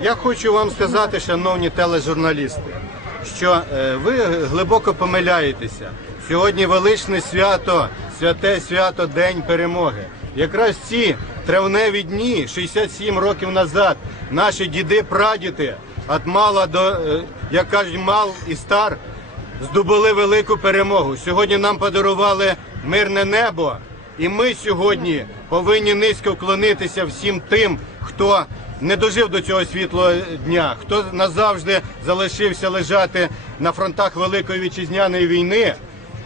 Я хочу вам сказати, шановні тележурналісти, що е, ви глибоко помиляєтеся. Сьогодні величне свято, святе свято День перемоги. Якраз ці травневі дні, 67 років назад, наші діди, прадіди, від мала до, е, як кажуть, мал і стар, здобули велику перемогу. Сьогодні нам подарували мирне небо, і ми сьогодні повинні низько вклонитися всім тим, хто не дожив до цього світлого дня, хто назавжди залишився лежати на фронтах Великої вітчизняної війни.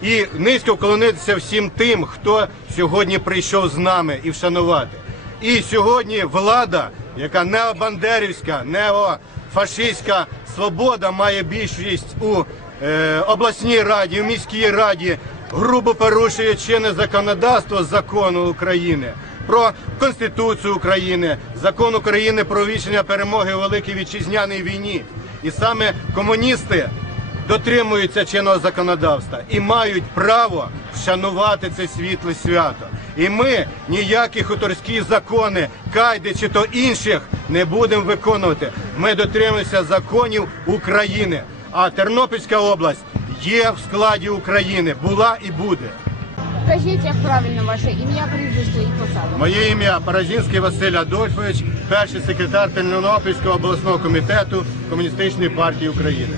І низько вклонитися всім тим, хто сьогодні прийшов з нами і вшанувати. І сьогодні влада, яка необандерівська, неофашистська свобода має більшість у е, обласній раді, у міській раді, грубо порушує чинне законодавство закону України. Про Конституцію України, закон України про вічення перемоги у Великій Вітчизняній війні. І саме комуністи дотримуються чинного законодавства і мають право вшанувати це світле свято. І ми ніякі хуторські закони, кайди чи то інших не будемо виконувати. Ми дотримуємося законів України. А Тернопільська область є в складі України, була і буде. Скажіть, як правильно ваше ім'я, прізвище і посаду. Моє ім'я Паразінський Василь Адольфович, перший секретар Тернопільського обласного комітету Комуністичної партії України.